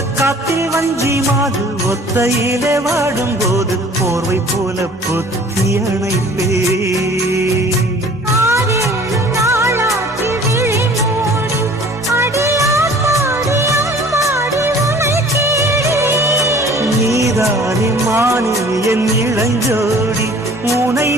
காத்தில் வஞ்சி மாது ஒத்தையிலே வாடும் போது போர்வை போல பொத்தி அணைப்பே. நீதானே மானே என் இளஞ்சோடி, உனை